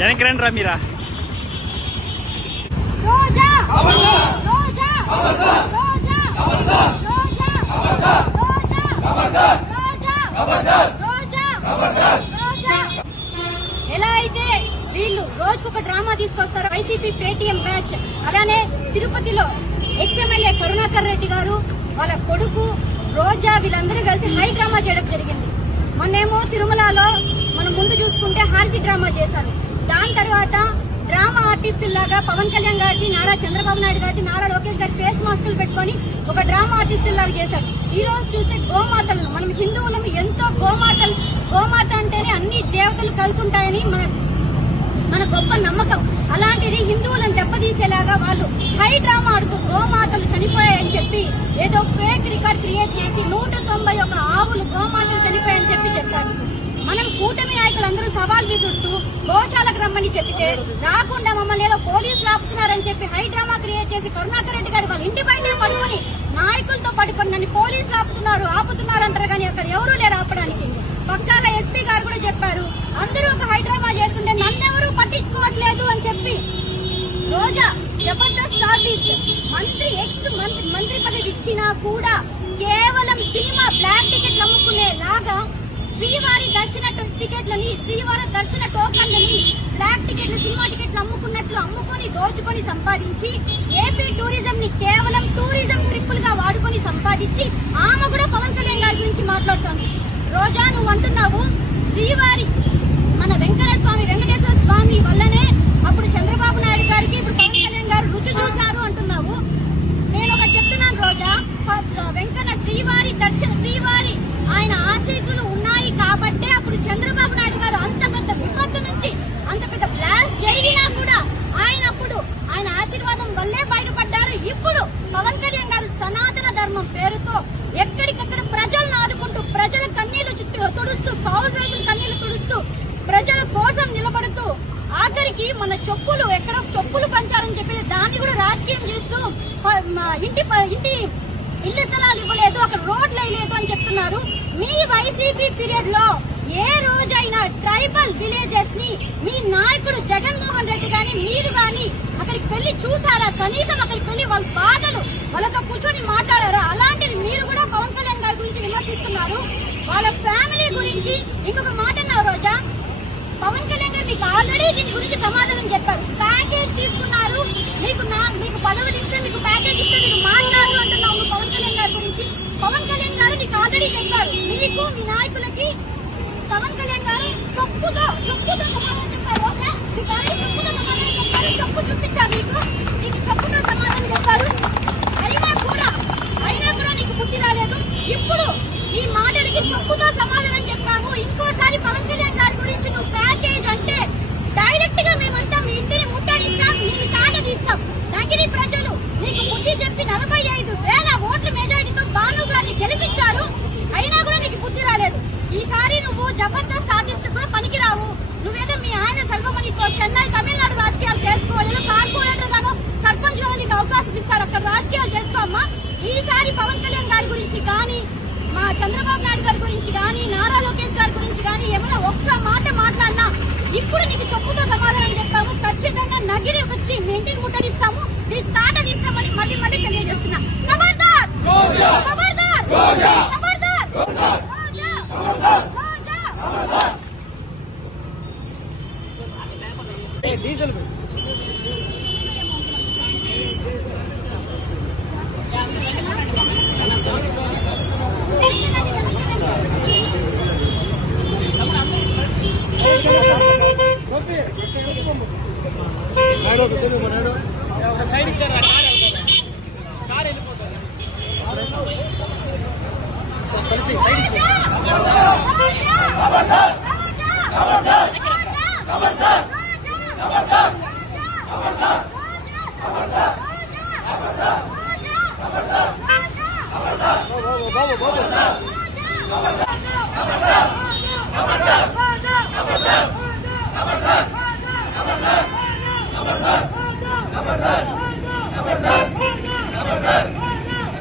వెనక్కి రండి రా మీరా. ఎలా అయితే వీళ్ళు రోజుకొక డ్రామా తీసుకొస్తారు వైసీపీ పేటీఎం బ్యాచ్, అలానే తిరుపతిలో ఎక్స్ఎమ్మెల్యే కరుణాకర్ రెడ్డి గారు వాళ్ళ కొడుకు రోజా వీళ్ళందరూ కలిసి హై డ్రామా చేయడం జరిగింది. మొన్నేమో తిరుమలలో మనం ముందు చూసుకుంటే హారతి డ్రామా చేశారు. దాని తర్వాత డ్రామా ఆర్టిస్టులాగా పవన్ కళ్యాణ్ గారికి, నారా చంద్రబాబు నాయుడు గారికి, నారా లోకేష్ గారి ఫేస్ మాస్కులు పెట్టుకుని ఒక డ్రామా ఆర్టిస్టులాగా చేశారు. ఈ రోజు చూస్తే గోమాతలను, మనం హిందువులం ఎంతో గోమాత అంటేనే అన్ని దేవతలు కలిసి ఉంటాయని మన గొప్ప నమ్మకం. అలాంటిది హిందువులను దెబ్బతీసేలాగా వాళ్ళు హై డ్రామా ఆడుతూ గోమాతలు చనిపోయాయని చెప్పి ఏదో ఫేక్ రికార్డ్ క్రియేట్ చేసి 191 ఆవులు గోమాతలు చనిపోయాయని చెప్పారు. మనం కూటమి నాయకులందరూ సవాల్ విసురుతూ గోశాలకు రమ్మని చెప్పితే రాకుండా మమ్మల్ని ఏదో పోలీసులు ఆపుతున్నారని చెప్పి హై డ్రామా క్రియేట్ చేసి కరుణాకర్ రెడ్డి గారు వాళ్ళ ఇంటి బయట పడుకుని నాయకులతో పడుకొని నన్ను పోలీసులు ఆపుతున్నారు అంటారు కానీ అక్కడ ఎవరూ లేరు ఆపడానికి. పక్కాల ఎస్పీ గారు కూడా చెప్పారు అందరూ ఒక హై డ్రామా చేస్తుంటే నన్నెవరూ పట్టించుకోవట్లేదు అని చెప్పి. రోజా జబర్దస్త్ ఆర్టిస్ట్ మంత్రి పదవి ఇచ్చినా కూడా కేవలం సినిమా బ్లాక్ టికెట్లు అమ్ముకునేలాగా శ్రీవారి దర్శన టికెట్లని, శ్రీవారి దర్శన టోకన్లని బ్లాక్ టికెట్లు, సినిమా టికెట్లు అమ్ముకొని దోచుకొని సంపాదించి ఏపీ టూరిజం ని కేవలం టూరిజం ట్రిప్పులుగా వాడుకొని సంపాదించి ఆమె కూడా పవన్ కళ్యాణ్ గారి గురించి మాట్లాడుతోంది. రోజా నువ్వు అంటున్నావు శ్రీవారి మన వెంకటేశ్వర స్వామి వల్లనే అప్పుడు చంద్రబాబు నాయుడు గారికి ఇప్పుడు పవన్ కళ్యాణ్ గారు రుచి చూశారు అంటున్నావు. నేను ఒకటి చెప్తున్నాను రోజా, శ్రీవారి ఆయన ఆశీస్సులు ఉన్నాయి కాబట్టే అప్పుడు చంద్రబాబు నాయుడు గారు అంత పెద్ద విపత్తు నుంచి అంత పెద్ద బ్లాస్ట్ జరిగినా కూడా ఆయన ఆశీర్వాదం వల్లే బయటపడ్డారు. ఇప్పుడు పవన్ కళ్యాణ్ గారు సనాతన ధర్మం పేరుతో ఎక్కడికక్కడ ప్రజలను ఆదుకుంటూ, ప్రజల కన్నీళ్లు తుడుస్తూ, పౌర రైతుల కన్నీళ్లు తుడుస్తూ, ప్రజల కోసం నిలబడుతూ, ఆఖరికి మన చెప్పులు పంచారని చెప్పి దాన్ని కూడా రాజకీయం చేస్తూ ఇళ్ల స్థలాలు ఇవ్వలేదు, అక్కడ రోడ్లు వేయలేదు అని చెప్తున్నారు. మీ వైసీపీ పీరియడ్ లో ఏ రోజైనా ట్రైబల్ విలేజెస్ ని మీ నాయకుడు జగన్మోహన్ రెడ్డి గాని మీరు గాని అక్కడికి వెళ్లి చూసారా? కనీసం అక్కడికి వెళ్లి వాళ్ళ బాధలు వాళ్ళతో కూర్చొని మాట్లాడారా? అలాంటిది మీరు కూడా పవన్ కళ్యాణ్ గారి గురించి విమర్శిస్తున్నారు. వాళ్ళ ఫ్యామిలీ గురించి ఇంకొక మాట అన్నారు రోజా. పవన్ కళ్యాణ్ గారు మీకు ఆల్రెడీ దీని గురించి సమాధానం చెప్పారు. ప్యాకేజ్ తీసుకున్నారు, మీకు పదవులు ఇస్తే, మీకు ప్యాకేజ్ ఇస్తే మీరు మాట్లాడు అంటున్నావు పవన్ కళ్యాణ్ గారి గురించి. పవన్ కళ్యాణ్ గారు నీకు ఆల్రెడీ చెప్పారు, మీకు మీ నాయకులకి పవన్ కళ్యాణ్ గారు చెప్పుతో సమాధానం చెప్పారు. ఓకే, మీకు ఆల్రెడీ చెప్పుతో సమాధానం చెప్పారు, చెప్పు చూపించారు, మీకు చెప్పుతో సమాధానం చెప్పారు. అయినా కూడా నీకు బుద్ధి రాలేదు. ఇప్పుడు ఈ మాటలకి చెప్పుతో సమాధానం చెప్పాము. ఇంకోసారి పవన్ కళ్యాణ్ గారి గురించి నువ్వు ప్యాకేజ్ అంటే డైరెక్ట్ గా మేమంతా మీ ఇంటిని ముట్టడిస్తాం, మేము తాటదిస్తాం. నగిరి ప్రజలు నీకు బుద్ధి చెప్పి 45,000 ఓట్ల మెజారిటీతో భాను గారిని గెలిపించారు. అయినా కూడా నీకు బుద్ధి రాలేదు. ఈసారి నువ్వు జబర్దస్త్ ఆర్టిస్ట్ కూడా పనికిరావు. నువ్వేదో మీ ఆయన సెల్వమణితో చెన్నై తమిళనాడు రాజకీయాలు చేసుకోవాలి, కార్పొరేటర్ గాను సర్పంచ్ గాను నీకు అవకాశం ఇస్తారు, అక్కడ రాజకీయాలు చేసుకోమ్మా. ఈసారి పవన్ కళ్యాణ్ గారి గురించి కానీ, మా చంద్రబాబు నాయుడు గారి గురించి కానీ, నారా లోకేష్ గారి గురించి కానీ ఏమైనా ఒక్క మాట మాట్లాడినా ఇప్పుడు నీకు చెప్పుతో సమాధానం చెప్తాము. ఖచ్చితంగా నగిరి వచ్చి మీ ఇంటిని ముట్టడిస్తాము, నీ తాటనిస్తామని మళ్ళీ తెలియజేస్తున్నా. ఖబర్దార్ ఖబర్దార్ ఖబర్దార్. డీజిల్ సైడ్ ఇచ్చారు, కార్ వెళ్ళిపోతారు కలిసి సైడ్ ఇచ్చారు. Khabardar